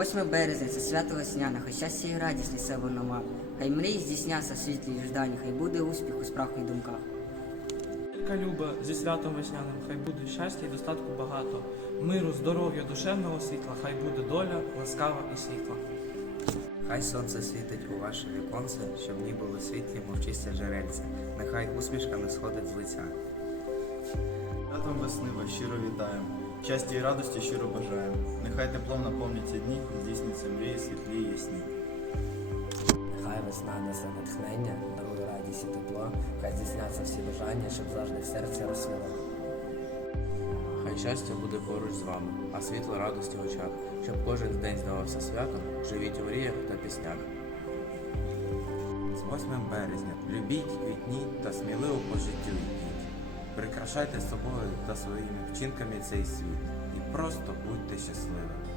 8 березня це свято весняне, хай щастя і радість несе воно мав. Хай мрії здійсняться в світлі і жданні, хай буде успіх у справах і думках. Тільки люба зі святом весняним, хай буде щастя і достатку багато. Миру, здоров'я, душевного світла, хай буде доля ласкава і світла. Хай сонце світить у ваше віконце, щоб ні були світлі, мов чисте джерельце. Нехай усмішка не сходить з лиця. Святом весни вас щиро вітаємо. Щастя і радості щиро бажаємо. Нехай теплом наповняться дні, здійсняться мрії, світлі і ясні. Хай весна несе натхнення, дарує радість і тепло, хай здійсняться всі бажання, щоб завжди в серці розсвіло. Хай щастя буде поруч з вами, а світло радості в очах, щоб кожен день здавався святом, живіть у мріях та піснях. З 8 березня любіть, квітніть та сміливо по життю йдіть. Прикрашайте собою та своїми вчинками цей світ і просто будьте щасливими.